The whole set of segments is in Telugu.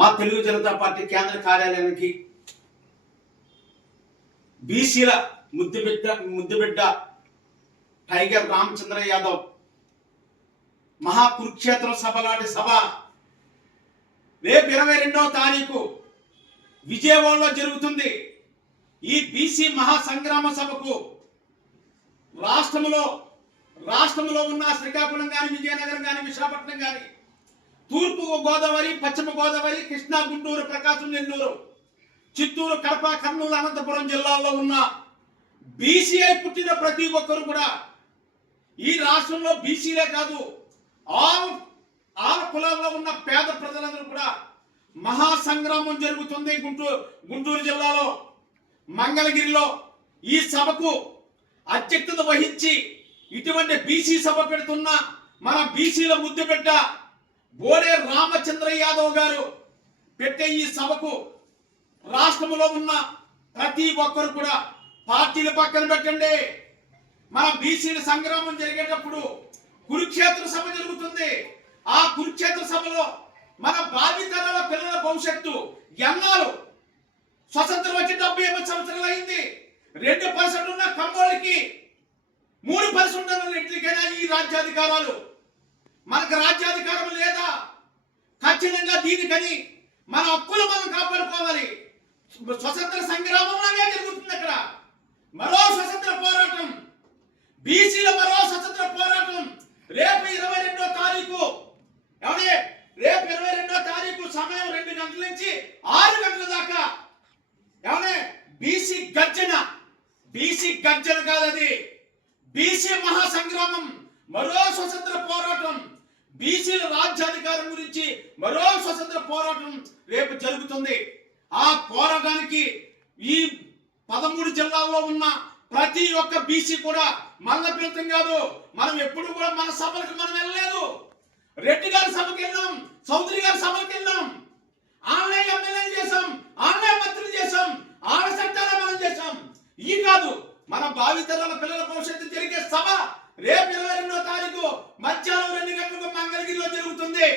మా తెలుగు జనతా పార్టీ కేంద్ర కార్యాలయానికి బీసీల ముద్దుబిడ్డ ముద్దుబిడ్డ టైగర్ రామచంద్ర యాదవ్ మహా కురుక్షేత్ర సభ లాంటి సభ రేపు ఇరవై రెండవ తారీఖు విజయవాడలో జరుగుతుంది. ఈ బీసీ మహా సంగ్రామ సభకు రాష్ట్రంలో రాష్ట్రంలో ఉన్న శ్రీకాకుళం కానీ విజయనగరం కానీ విశాఖపట్నం కానీ తూర్పు గోదావరి పశ్చిమ గోదావరి కృష్ణా గుంటూరు ప్రకాశం నెల్లూరు చిత్తూరు కడప కర్నూలు అనంతపురం జిల్లాల్లో ఉన్న బీసీఐ పుట్టిన ప్రతి ఒక్కరు కూడా ఈ రాష్ట్రంలో బీసీలే కాదు ఆల్ ఆరు కులాల్లో ఉన్న పేద ప్రజలందరూ కూడా మహా సంగ్రామం జరుగుతుంది గుంటూరు గుంటూరు జిల్లాలో మంగళగిరిలో. ఈ సభకు అధ్యక్షత వహించి ఇటువంటి బీసీ సభ పెడుతున్న మన బీసీల ముద్దు పెట్ట బోడే రామచంద్ర యాదవ్ గారు పెట్టే ఈ సభకు రాష్ట్రంలో ఉన్న ప్రతి ఒక్కరు కూడా పార్టీలు పక్కన పెట్టండి. మన బీసీల సంగ్రామం జరిగేటప్పుడు కురుక్షేత్ర సభ జరుగుతుంది. ఆ కురుక్షేత్ర సభలో మన బాధితరాల పిల్లల భవిష్యత్తు ఎన్నాలు స్వతంత్రం వచ్చి డెబ్బై ఎనిమిది సంవత్సరాలు అయింది. రెండు పర్సెంట్ ఉన్న కమ్మోళ్ళకి మూడు పర్సెంట్ ఉన్న రెట్లకైనా ఈ రాజ్యాధికారాలు మనకు రాజ్యాధికారం లేదా? ఖచ్చితంగా దీనికని మన హక్కులు మనం కాపాడుకోవాలి. స్వతంత్ర సంగ్రామంలాగే జరుగుతుంది అక్కడ. మరో స్వతంత్ర పోరాటం. బీసీల మరో స్వతంత్ర పోరాటం. రేపు ఇరవై రెండో తారీఖు. ఏమంటే రేపు ఇరవై రెండో తారీఖు సమయం రెండు గంటల నుంచి ఆరు గంటల దాకా. ఏమంటే బీసీ గర్జన. బీసీ గర్జన కాదది బీసీ మహాసంగ్రామం. మరో స్వతంత్ర పోరాటం బీసీల రాజ్యాధికారం గురించి మరో స్వతంత్ర పోరాటం రేపు జరుగుతుంది. ఆ పోరాటానికి ఈ పదమూడు జిల్లాల్లో ఉన్న ప్రతి ఒక్క బీసీ కూడా మన పిలుతం కాదు. మనం ఎప్పుడు కూడా మన సభలకు మనం వెళ్ళలేదు. రెడ్డి గారి సభకి వెళ్ళాం చౌదరి గారి సభకి వెళ్ళాం. ఆన్లైన్ ఎమ్మెల్యే చేసాం ఆన్లైన్ మంత్రులు చేసాం ఆడ చట్టాలు మనం చేసాం ఈ కాదు మన భావితరాల పిల్లల భవిష్యత్తు జరిగే సభ. రేపు ఇరవై మధ్యాహ్నం రెండు గంటలకు మంగళగిరిలో జరుగుతుంది.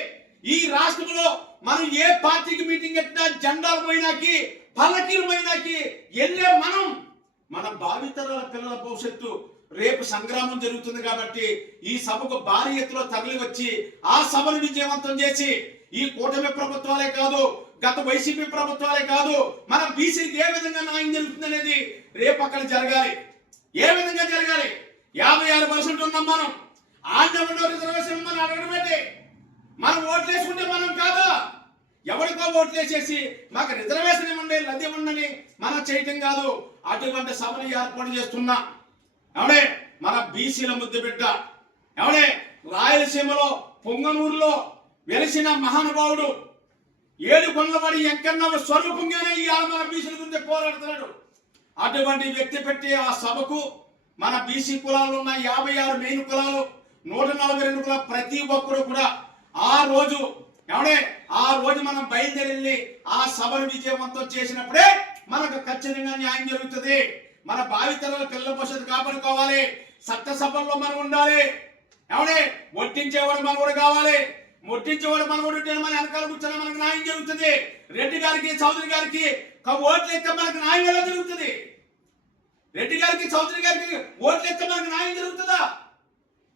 ఈ రాష్ట్రంలో మనం ఏ పార్టీకి మీటింగ్ పెట్టినా జెండాలు పోయినాకి పల్లకీలు పోయినాకి వెళ్ళే మనం మన భావితరాల పిల్లల భవిష్యత్తు రేపు సంగ్రామం జరుగుతుంది కాబట్టి ఈ సభకు భారీ ఎత్తులో తరలి వచ్చి ఆ సభను విజయవంతం చేసి ఈ కూటమి ప్రభుత్వాలే కాదు గత వైసీపీ ప్రభుత్వాలే కాదు మన బీసీకి ఏ విధంగా న్యాయం జరుగుతుంది అనేది రేపు అక్కడ జరగాలి. ఏ విధంగా జరగాలి? యాభై ఆరు పర్సెంట్ ఉన్నాం మనం. ఆంధ్రప్రదేశ్ రిజర్వేషన్ మనం అడగడమేంటి మనం ఓట్లు వేసుకుంటే మనం కాదా? ఎవరికో ఓట్లు వేసేసి మాకు రిజర్వేషన్ ఇవ్వండి లద్ది ఇవ్వండి మనం చేయటం కాదు. అటువంటి సభను ఏర్పాటు చేస్తున్నా ఎవడే మన బీసీల ముద్దు బిడ్డ ఎవడే రాయలసీమలో పొంగనూరులో వెలిసిన మహానుభావుడు ఏడు కొండలవాడి ఎంకన్న స్వరూపంగానే ఇవాళ మన బీసీల గురించి పోరాడుతున్నాడు. అటువంటి వ్యక్తి పెట్టి ఆ సభకు మన బీసీ కులాలు ఉన్న యాభై ఆరు మెయిన్ కులాలు నూట నలభై రెండు కూడా ప్రతి ఒక్కరు కూడా ఆ రోజు ఎవడే ఆ రోజు మనం బయలుదేరి ఆ సభను విజయవంతం చేసినప్పుడే మనకు ఖచ్చితంగా న్యాయం జరుగుతుంది. మన భావితరాల పిల్లల భవిష్యత్తు కాపాడుకోవాలి. చట్ట సభల్లో మనం ఉండాలి. ఎవడే ఒట్టించేవాడు మనం కూడా కావాలి. ముట్టించేవాడు మనం కూడా ఉంటే మన వెనకాల కూర్చొని మనకు న్యాయం జరుగుతుంది. రెడ్డి గారికి చౌదరి గారికి ఓట్లు ఎత్తే మనకు న్యాయం ఎలా జరుగుతుంది? రెడ్డి గారికి చౌదరి గారికి ఓట్లు ఎత్తే మనకు న్యాయం జరుగుతుందా?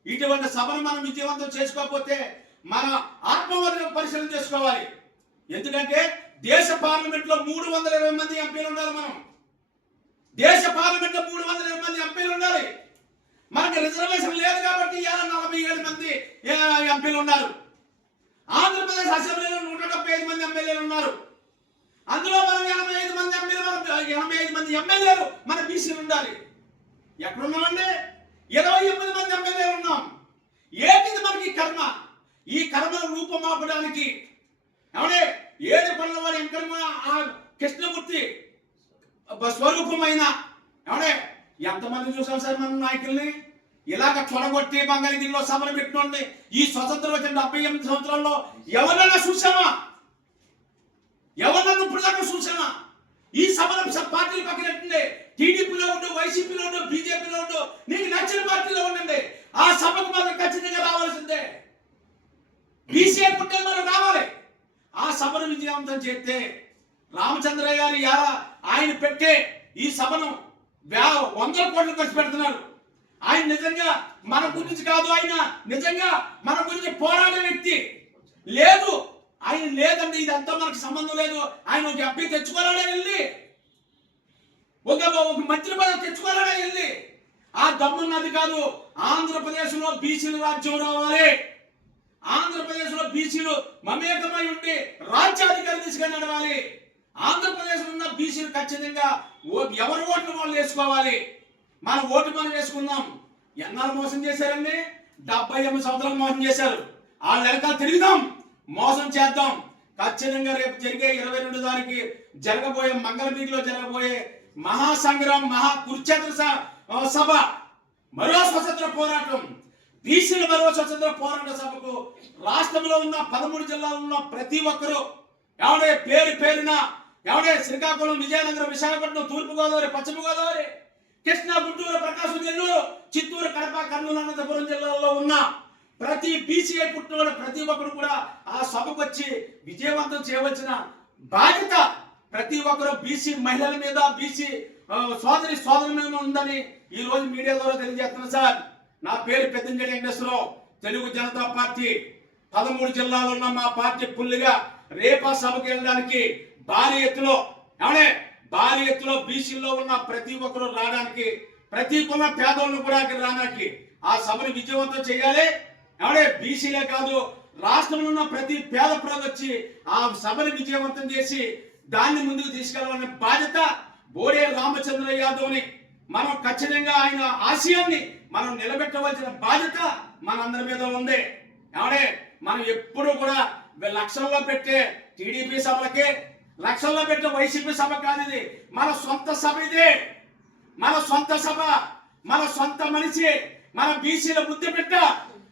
ఇటువంటి సభను మనం విజయవంతం చేసుకోకపోతే మన ఆత్మవర్గ పరిశీలన చేసుకోవాలి. ఎందుకంటే దేశ పార్లమెంట్లో మూడు వందల ఇరవై మంది ఎంపీలు ఉండాలి మనం. దేశ పార్లమెంట్లో మూడు వందల ఇరవై మంది ఎంపీలు ఉండాలి. మనకి రిజర్వేషన్ లేదు కాబట్టి ఇవాళ నలభై ఏడు మంది ఏ, ఎంపీలు ఉన్నారు. ఆంధ్రప్రదేశ్ అసెంబ్లీలో నూట డెబ్బై ఐదు మంది ఎమ్మెల్యేలు ఉన్నారు. అందులో మనం ఎనభై ఐదు మంది ఎంపీలు ఎనభై ఐదు మంది ఎమ్మెల్యేలు మన బీసీలు ఉండాలి. ఎక్కడున్నామండి? ఇరవై ఎనిమిది మంది ఎమ్మెల్యేలు ఉన్నాం. ఏంటిది మనకి కర్మ? ఈ కర్మను రూపమాపడానికి. ఏమంటే ఏడు పనుల వారి ఎంకర్మ ఆ కృష్ణమూర్తి స్వరూపమైన ఏమంటే ఎంతమంది చూసాం సార్ మన నాయకుల్ని? ఇలాగ తొడగొట్టి బంగాళగిరిలో సభలు పెట్టినోడిని ఈ స్వతంత్రం వచ్చిన డెబ్బై ఎనిమిది సంవత్సరాల్లో ఎవరన్నా చూసామా? ఎవరన్నా ఇప్పుడు దాకా చూసామా? ఈ సమరం పార్టీలు పక్కన టీడీపీలో ఉండు వైసీపీలో ఉండు బీజేపీలో ఉండు. నీకు నచ్చిన పార్టీలో ఉండండి. ఆ సభకు మాత్రం ఖచ్చితంగా రావాల్సిందే. బీసీఐ పుట్టే మనం రావాలి. ఆ సభను విజయవంతం చేస్తే రామచంద్రయ్య గారు ఆయన పెట్టే ఈ సభను వందల కోట్లు ఖర్చు పెడుతున్నారు. ఆయన నిజంగా మన గురించి కాదు ఆయన. నిజంగా మన గురించి పోరాడే వ్యక్తి. లేదు ఆయన లేదండి ఇదంతా మనకు సంబంధం లేదు. ఆయన ఒక అబ్బాయి తెచ్చుకోవాలనే వెళ్ళి ఒక ఒక మంత్రి పదవి తెచ్చుకోవాలనే వెళ్ళి ఆ దమ్మున్నది కాదు ఆంధ్రప్రదేశ్లో బీసీల రాజ్యం రావాలి. ఆంధ్రప్రదేశ్లో బీసీలు మమేకమై ఉండి రాజ్యాధికారి దిశగా నడవాలి. ఆంధ్రప్రదేశ్లో ఉన్న బీసీలు ఖచ్చితంగా ఓ- ఎవరి ఓట్లు వాళ్ళు వేసుకోవాలి? మన ఓటు మనం వేసుకుందాం. ఎన్నాళ్ళు మోసం చేశారండి? డెబ్బై ఎనిమిది సంవత్సరాలు మోసం చేశారు. వాళ్ళ వెనకాల తిరుగుదాం. మోసం చేద్దాం. ఖచ్చితంగా రేపు జరిగే ఇరవై రెండు తారీఖు జరగబోయే మంగళగిరిలో జరగబోయే మహాసంగ్రామ్ మహా కురుక్షేత్ర సభ. మరో స్వతంత్ర పోరాటం. బీసీల మరో స్వతంత్ర పోరాట సభకు రాష్ట్రంలో ఉన్న పదమూడు జిల్లాల్లో ఉన్న ప్రతి ఒక్కరూ ఎవడే పేరు పేరున ఎవడే శ్రీకాకుళం విజయనగరం విశాఖపట్నం తూర్పు గోదావరి పశ్చిమ గోదావరి కృష్ణా గుంటూరు ప్రకాశం నెల్లూరు చిత్తూరు కడప కర్నూలు అనంతపురం జిల్లాల్లో ఉన్న ప్రతి బీసీఐ పుట్టినవాడు ప్రతి ఒక్కరు కూడా ఆ సభకు వచ్చి విజయవంతం చేయవలసిన బాధ్యత ప్రతి ఒక్కరు బీసీ మహిళల మీద బీసీ సోదరి సోదరుల మీద ఉందని ఈ రోజు మీడియా ద్వారా తెలియజేస్తున్నాను సార్. నా పేరు పెద్దంజడి వెంకటేశ్వరరావు. తెలుగు జనతా పార్టీ పదమూడు జిల్లాలో ఉన్న మా పార్టీ పుల్లిగా రేపా సభకు వెళ్ళడానికి భారీ ఎత్తులో ఏమనే భారీ ఎత్తులో బీసీలో ఉన్న ప్రతి ఒక్కరు రావడానికి ప్రతి కుల పేదలను కూడా అక్కడ రావడానికి ఆ సభను విజయవంతం చేయాలి. ఎవడే బీసీలే కాదు రాష్ట్రంలో ఉన్న ప్రతి పేద ప్రజలు వచ్చి ఆ సభను విజయవంతం చేసి దాన్ని ముందుకు తీసుకెళ్ళాలనే బాధ్యత బోడే రామచంద్ర యాదవ్ని. మనం ఖచ్చితంగా ఆయన ఆశయాన్ని మనం నిలబెట్టవలసిన బాధ్యత మనందరి మీద ఉంది. ఏమంటే మనం ఎప్పుడు కూడా లక్షల్లో పెట్టే టీడీపీ సభలకే లక్షల్లో పెట్టే వైసీపీ సభ కాదు ఇది. మన సొంత సభ ఇది. మన సొంత సభ మన సొంత మనిషి మన బీసీల బుద్ధి పెట్ట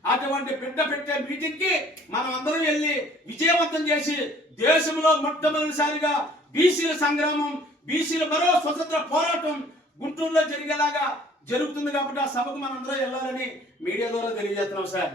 అటువంటి బిడ్డ పెట్టే మీటింగ్కి మనం అందరం వెళ్ళి విజయవంతం చేసి దేశంలో మొట్టమొదటిసారిగా బీసీల సంగ్రామం బీసీల మరో స్వతంత్ర పోరాటం గుంటూరులో జరిగేలాగా జరుగుతుంది కాబట్టి ఆ సభకు మనందరూ వెళ్ళాలని మీడియా ద్వారా తెలియజేస్తున్నాం సార్.